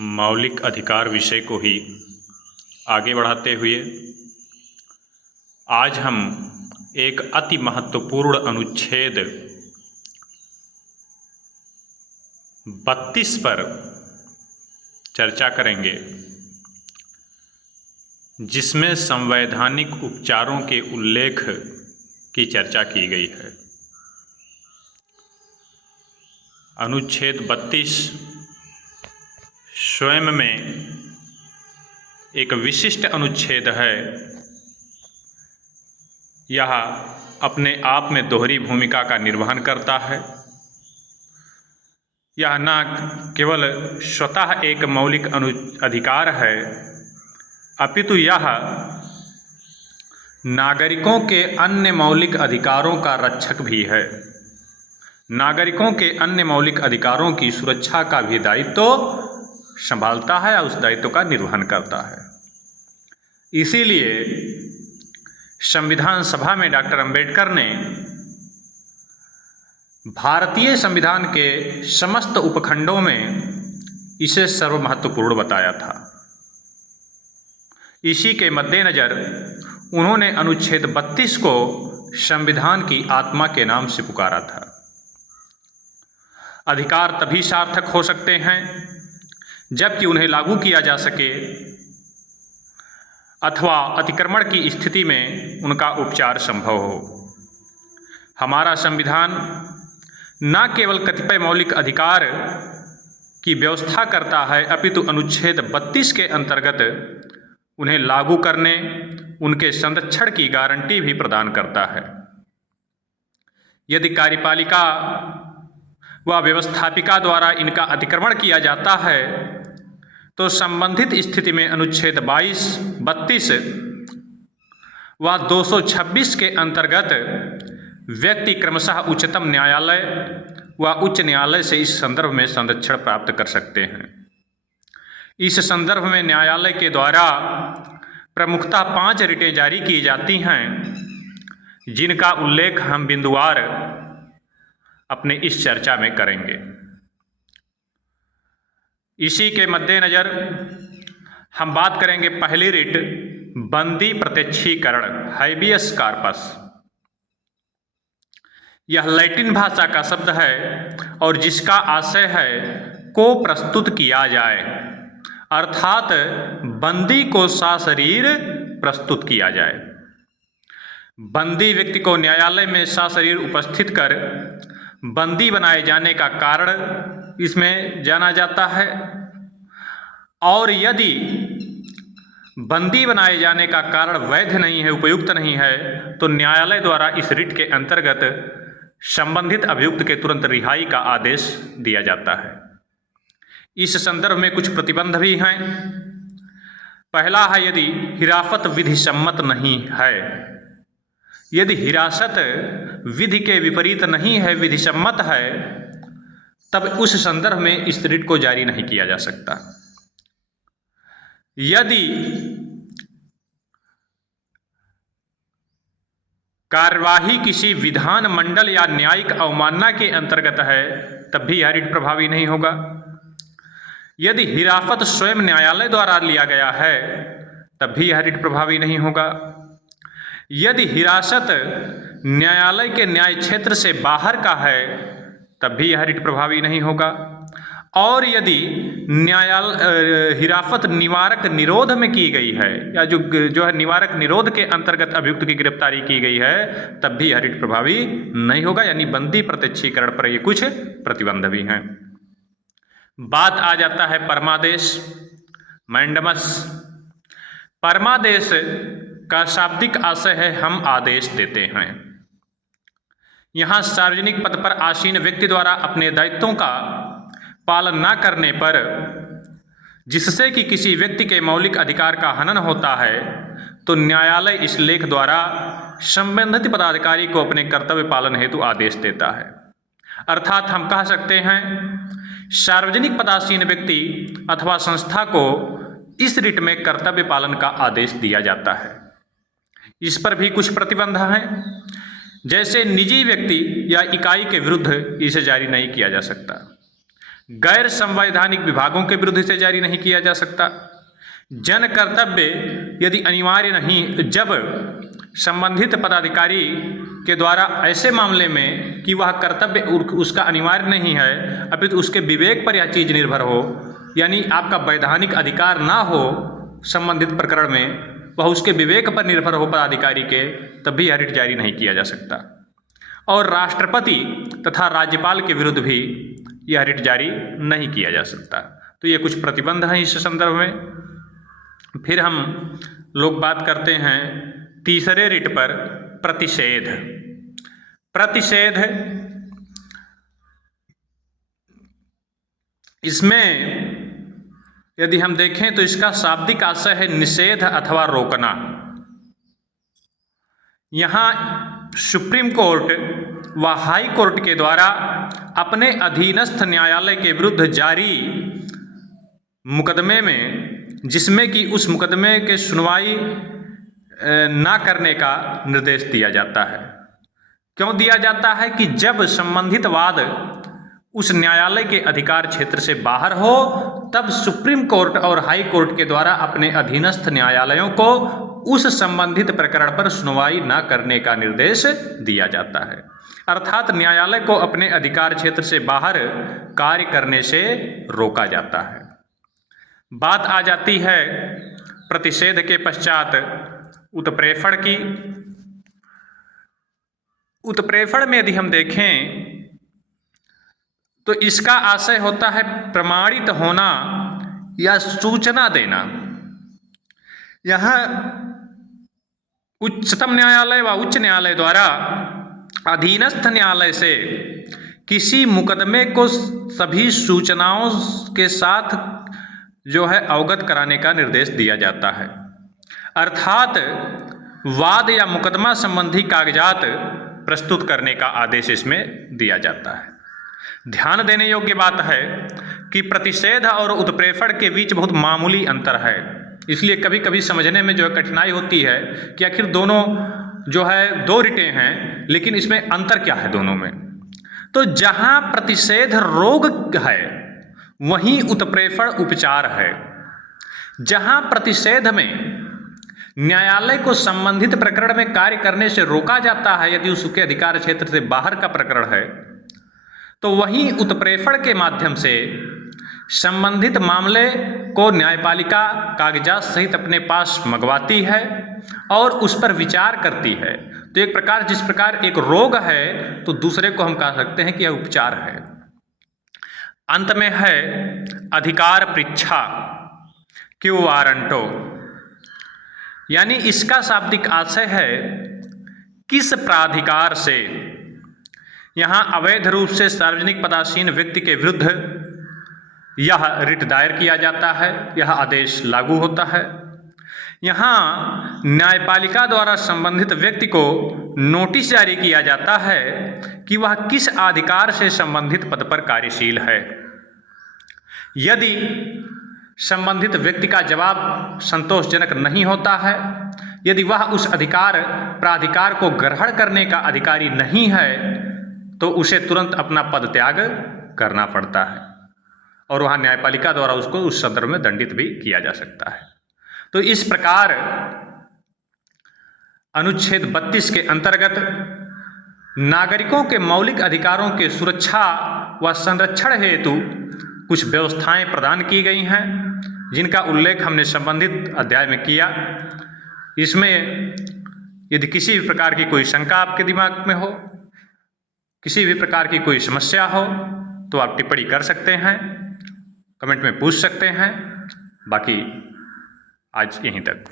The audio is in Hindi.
मौलिक अधिकार विषय को ही आगे बढ़ाते हुए आज हम एक अति महत्वपूर्ण अनुच्छेद 32 पर चर्चा करेंगे, जिसमें संवैधानिक उपचारों के उल्लेख की चर्चा की गई है। अनुच्छेद 32 स्वयं में एक विशिष्ट अनुच्छेद है। यह अपने आप में दोहरी भूमिका का निर्वहन करता है। यह न केवल स्वतः एक मौलिक अधिकार है, अपितु यह नागरिकों के अन्य मौलिक अधिकारों का रक्षक भी है। नागरिकों के अन्य मौलिक अधिकारों की सुरक्षा का भी दायित्व संभालता है और उस दायित्व का निर्वहन करता है। इसीलिए संविधान सभा में डॉक्टर अंबेडकर ने भारतीय संविधान के समस्त उपखंडों में इसे सर्वमहत्वपूर्ण बताया था। इसी के मद्देनज़र उन्होंने अनुच्छेद 32 को संविधान की आत्मा के नाम से पुकारा था। अधिकार तभी सार्थक हो सकते हैं जबकि उन्हें लागू किया जा सके अथवा अतिक्रमण की स्थिति में उनका उपचार संभव हो। हमारा संविधान न केवल कतिपय मौलिक अधिकार की व्यवस्था करता है, अपितु अनुच्छेद 32 के अंतर्गत उन्हें लागू करने, उनके संरक्षण की गारंटी भी प्रदान करता है। यदि कार्यपालिका व व्यवस्थापिका द्वारा इनका अतिक्रमण किया जाता है तो संबंधित स्थिति में अनुच्छेद 22, 32 व 226 के अंतर्गत व्यक्ति क्रमशः उच्चतम न्यायालय व उच्च न्यायालय से इस संदर्भ में संरक्षण प्राप्त कर सकते हैं। इस संदर्भ में न्यायालय के द्वारा प्रमुखतः 5 रिटें जारी की जाती हैं, जिनका उल्लेख हम बिंदुवार अपने इस चर्चा में करेंगे। इसी के मद्देनज़र हम बात करेंगे पहली रिट, बंदी प्रत्यक्षीकरण, हैबियस कॉर्पस। यह लैटिन भाषा का शब्द है और जिसका आशय है को प्रस्तुत किया जाए, अर्थात बंदी को सशरीर प्रस्तुत किया जाए। बंदी व्यक्ति को न्यायालय में सशरीर उपस्थित कर बंदी बनाए जाने का कारण इसमें जाना जाता है, और यदि बंदी बनाए जाने का कारण वैध नहीं है, उपयुक्त नहीं है, तो न्यायालय द्वारा इस रिट के अंतर्गत संबंधित अभियुक्त के तुरंत रिहाई का आदेश दिया जाता है। इस संदर्भ में कुछ प्रतिबंध भी हैं। पहला है, यदि हिरासत विधि सम्मत नहीं है। यदि हिरासत विधि के विपरीत नहीं है, विधि सम्मत है, तब उस संदर्भ में इस रिट को जारी नहीं किया जा सकता। यदि कार्यवाही किसी विधान मंडल या न्यायिक अवमानना के अंतर्गत है, तब भी यह रिट प्रभावी नहीं होगा। यदि हिरासत स्वयं न्यायालय द्वारा लिया गया है, तब भी यह रिट प्रभावी नहीं होगा। यदि हिरासत न्यायालय के न्याय क्षेत्र से बाहर का है, तब भी यह रिट प्रभावी नहीं होगा। और यदि हिरासत निवारक निरोध में की गई है, या जो है निवारक निरोध के अंतर्गत अभियुक्त की गिरफ्तारी की गई है, तब भी यह रिट प्रभावी नहीं होगा। यानी बंदी प्रत्यक्षीकरण पर ये कुछ प्रतिबंध भी हैं। बात आ जाता है परमादेश, मैंडमस। परमादेश का शाब्दिक आशय है हम आदेश देते हैं। यहाँ सार्वजनिक पद पर आसीन व्यक्ति द्वारा अपने दायित्वों का पालन न करने पर, जिससे कि किसी व्यक्ति के मौलिक अधिकार का हनन होता है, तो न्यायालय इस लेख द्वारा संबंधित पदाधिकारी को अपने कर्तव्य पालन हेतु आदेश देता है। अर्थात हम कह सकते हैं सार्वजनिक पदासीन व्यक्ति अथवा संस्था को इस रिट में कर्तव्य पालन का आदेश दिया जाता है। इस पर भी कुछ प्रतिबंध हैं, जैसे निजी व्यक्ति या इकाई के विरुद्ध इसे जारी नहीं किया जा सकता। गैर संवैधानिक विभागों के विरुद्ध इसे जारी नहीं किया जा सकता। जन कर्तव्य यदि अनिवार्य नहीं, जब संबंधित पदाधिकारी के द्वारा ऐसे मामले में कि वह कर्तव्य उसका अनिवार्य नहीं है, अपितु उसके विवेक पर यह चीज़ निर्भर हो, यानी आपका वैधानिक अधिकार ना हो संबंधित प्रकरण में, वह उसके विवेक पर निर्भर हो पदाधिकारी के, तब भी यह रिट जारी नहीं किया जा सकता। और राष्ट्रपति तथा राज्यपाल के विरुद्ध भी यह रिट जारी नहीं किया जा सकता। तो ये कुछ प्रतिबंध हैं इस संदर्भ में। फिर हम लोग बात करते हैं तीसरे रिट पर, प्रतिषेध। प्रतिषेध, इसमें यदि हम देखें तो इसका शाब्दिक आशय है निषेध अथवा रोकना। यहाँ सुप्रीम कोर्ट व हाई कोर्ट के द्वारा अपने अधीनस्थ न्यायालय के विरुद्ध जारी मुकदमे में, जिसमें कि उस मुकदमे के सुनवाई ना करने का निर्देश दिया जाता है। क्यों दिया जाता है? कि जब संबंधित वाद उस न्यायालय के अधिकार क्षेत्र से बाहर हो, तब सुप्रीम कोर्ट और हाई कोर्ट के द्वारा अपने अधीनस्थ न्यायालयों को उस संबंधित प्रकरण पर सुनवाई न करने का निर्देश दिया जाता है। अर्थात न्यायालय को अपने अधिकार क्षेत्र से बाहर कार्य करने से रोका जाता है। बात आ जाती है प्रतिषेध के पश्चात उत्प्रेषण की। उत्प्रेषण में यदि हम देखें तो इसका आशय होता है प्रमाणित होना या सूचना देना। यहाँ उच्चतम न्यायालय व उच्च न्यायालय द्वारा अधीनस्थ न्यायालय से किसी मुकदमे को सभी सूचनाओं के साथ जो है अवगत कराने का निर्देश दिया जाता है। अर्थात वाद या मुकदमा संबंधी कागजात प्रस्तुत करने का आदेश इसमें दिया जाता है। ध्यान देने योग्य बात है कि प्रतिषेध और उत्प्रेषण के बीच बहुत मामूली अंतर है, इसलिए कभी कभी समझने में जो है कठिनाई होती है कि आखिर दोनों जो है दो रिटें हैं, लेकिन इसमें अंतर क्या है दोनों में। तो जहां प्रतिषेध रोग है वहीं उत्प्रेषण उपचार है। जहां प्रतिषेध में न्यायालय को संबंधित प्रकरण में कार्य करने से रोका जाता है यदि उसके अधिकार क्षेत्र से बाहर का प्रकरण है, तो वहीं उत्प्रेषण के माध्यम से संबंधित मामले को न्यायपालिका कागजात सहित अपने पास मंगवाती है और उस पर विचार करती है। तो एक प्रकार, जिस प्रकार एक रोग है तो दूसरे को हम कह सकते हैं कि यह उपचार है। अंत में है अधिकार परीक्षा, क्यू वारंटो, यानी इसका शाब्दिक आशय है किस प्राधिकार से यहाँ अवैध रूप से सार्वजनिक पदासीन व्यक्ति के विरुद्ध यह रिट दायर किया जाता है, यह आदेश लागू होता है। यहाँ न्यायपालिका द्वारा संबंधित व्यक्ति को नोटिस जारी किया जाता है कि वह किस अधिकार से संबंधित पद पर कार्यशील है। यदि संबंधित व्यक्ति का जवाब संतोषजनक नहीं होता है, यदि वह उस प्राधिकार को ग्रहण करने का अधिकारी नहीं है, तो उसे तुरंत अपना पद त्याग करना पड़ता है और वहाँ न्यायपालिका द्वारा उसको उस संदर्भ में दंडित भी किया जा सकता है। तो इस प्रकार अनुच्छेद 32 के अंतर्गत नागरिकों के मौलिक अधिकारों के सुरक्षा व संरक्षण हेतु कुछ व्यवस्थाएं प्रदान की गई हैं, जिनका उल्लेख हमने संबंधित अध्याय में किया। इसमें यदि किसी भी प्रकार की कोई शंका आपके दिमाग में हो, किसी भी प्रकार की कोई समस्या हो, तो आप टिप्पणी कर सकते हैं, कमेंट में पूछ सकते हैं। बाकी आज यहीं तक।